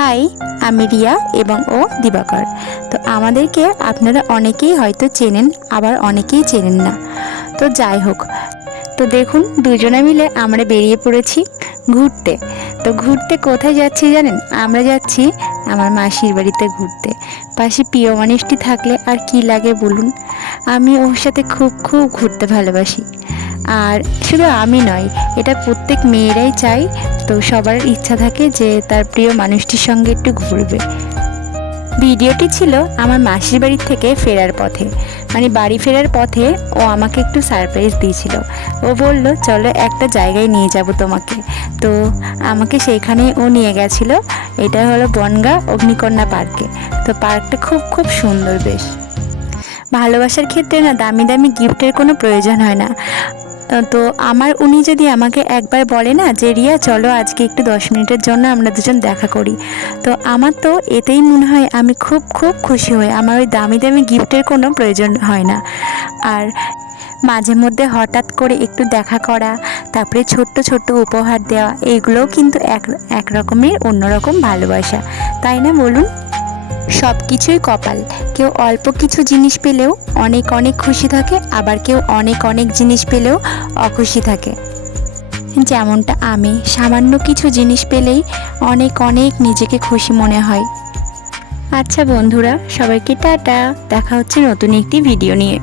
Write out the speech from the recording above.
High, আমি রিয়া এবং ও দিবাকর। তো আমাদেরকে আপনারা অনেকেই হয়তো চেনেন, আবার অনেকেই চেনেন না। তো যাই হোক, তো দেখুন, দুজনে মিলে আমরা বেরিয়ে পড়েছি ঘুরতে। তো ঘুরতে কোথায় যাচ্ছি জানেন? আমরা যাচ্ছি আমার মাসির বাড়িতে ঘুরতে। পাশে প্রিয় মানুষটি থাকলে আর কি লাগে বলুন? আমি ওর সাথে খুব খুব ঘুরতে ভালোবাসি। আর শুধু আমি নয়, এটা প্রত্যেক মেয়েরাই চাই তো সবার ইচ্ছা থাকে যে তার প্রিয় মানুষটির সঙ্গে একটু ঘুরবে। ভিডিওটি ছিল আমার মাসির বাড়ির থেকে ফেরার পথে। মানে বাড়ি ফেরার পথে ও আমাকে একটু সারপ্রাইজ দিয়েছিল। ও বলল, চলো একটা জায়গায় নিয়ে যাব তোমাকে। তো আমাকে সেইখানে ও নিয়ে গেছিল। এটা হলো বনগা অগ্নিকন্যা পার্কে তো পার্কটা খুব খুব সুন্দর বেশ। ভালোবাসার ক্ষেত্রে না, দামি দামি গিফটের কোনো প্রয়োজন হয় না। তো আমার, উনি যদি আমাকে একবার বলে না যে, রিয়া, চলো আজকে একটু দশ মিনিটের জন্য আমরা দুজন দেখা করি। তো আমার তো এতেই মনে হয় আমি খুব খুব খুশি হই। আমার ওই দামি দামি গিফটের কোনো প্রয়োজন হয় না। আর মাঝে মধ্যে হঠাৎ করে একটু দেখা করা, তারপরে ছোট্ট ছোট্ট উপহার দেওয়া এইগুলোও কিন্তু এক এক রকমের অন্যরকম ভালোবাসা। তাই না বলুন? সব কিছুই কপাল। কেউ অল্প কিছু জিনিস পেলেও অনেক অনেক খুশি থাকে, আবার কেউ অনেক অনেক জিনিস পেলেও অখুশি থাকে। যেমনটা আমি, সামান্য কিছু জিনিস পেলেই অনেক অনেক নিজেকে খুশি মনে হয়। আচ্ছা বন্ধুরা, সবাইকে টাটা। দেখা হচ্ছে নতুন একটি ভিডিও নিয়ে।